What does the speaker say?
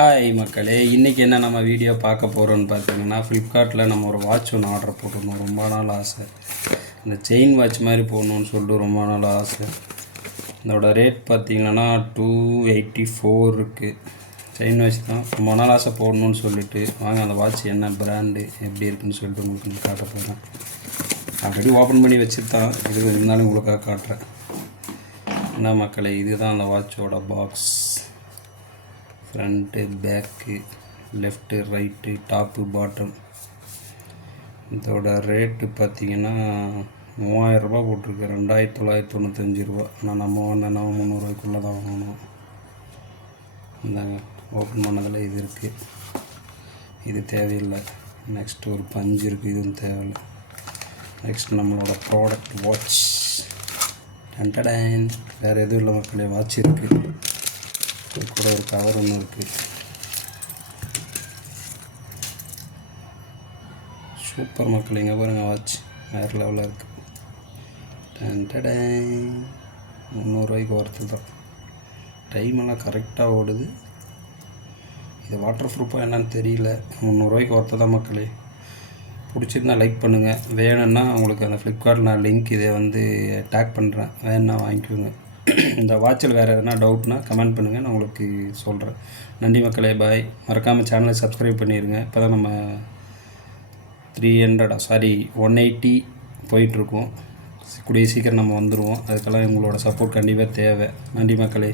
Hi மக்களே, இன்றைக்கி என்ன நம்ம வீடியோ பார்க்க போகிறோன்னு பார்த்தீங்கன்னா, ஃப்ளிப்கார்ட்டில் நம்ம ஒரு வாட்ச் ஒன்று ஆர்டர் போட்டிருந்தோம். ரொம்ப நாள் ஆசை, இந்த செயின் வாட்ச் மாதிரி போடணுன்னு சொல்லிட்டு ரொம்ப நாள் ஆசை. இதோட ரேட் பார்த்திங்கன்னா 284 இருக்குது. செயின் வாட்ச் தான், ரொம்ப நாள் ஆசை போடணுன்னு சொல்லிட்டு. வாங்க அந்த வாட்ச் என்ன பிராண்டு எப்படி இருக்குன்னு சொல்லிட்டு உங்களுக்கு நான் காட்ட போகிறேன். ஆல்ரெடி ஓப்பன் பண்ணி வச்சுருத்தான், இது இருந்தாலும் உங்களுக்காக காட்டுறேன். என்ன மக்களே, இதுதான் அந்த வாட்சோட box. Front, back, left, right, top, bottom. இதோட ரேட்டு பார்த்திங்கன்னா 3000 ரூபா போட்டிருக்கு. 2995 ரூபா. ஆனால் நம்ம வாங்கினா 300 தான் வாங்கணும். இந்தாங்க, ஓப்பன் பண்ணதில் இது இருக்குது, இது தேவையில்லை. நெக்ஸ்ட்டு ஒரு பஞ்சு இருக்குது, இதுவும் தேவையில்லை. நெக்ஸ்ட் நம்மளோட ப்ராடக்ட் வாட்ச். டன்டடன், வேறு எதுவும் இல்லை மக்களே, வாட்ச் இருக்குது. இது கூட ஒரு கவர் ஒன்று இருக்குது. சூப்பர் மக்கள், இங்கே பாருங்கள், வாட்ச் வேறு லெவலில் இருக்குது. டன்டடன், 300 ரூபாய்க்கு ஒர்த்து தான். டைமெல்லாம் கரெக்டாக ஓடுது. இது வாட்டர் ப்ரூஃபாக என்னன்னு தெரியல. 300 ரூபாய்க்கு ஒர்த்து தான் மக்களே. பிடிச்சிருந்தா லைக் பண்ணுங்கள். வேணும்னா உங்களுக்கு அந்த ஃப்ளிப்கார்ட்டில் நான் லிங்க் இதை டேக் பண்ணுறேன், வேணுன்னா வாங்கிக்கோங்க. இந்த வாட்சில் வேறு எதனா டவுட்னா கமெண்ட் பண்ணுங்கள், நான் உங்களுக்கு சொல்கிறேன். நன்றி மக்களே, பாய். மறக்காமல் சேனலை சப்ஸ்கிரைப் பண்ணிடுங்க. இப்போ தான் நம்ம 180 போயிட்டுருக்கோம். கூடிய சீக்கிரம் நம்ம வந்துடுவோம். அதுக்கெல்லாம் உங்களோட சப்போர்ட் கண்டிப்பாக தேவை. நன்றி மக்களே.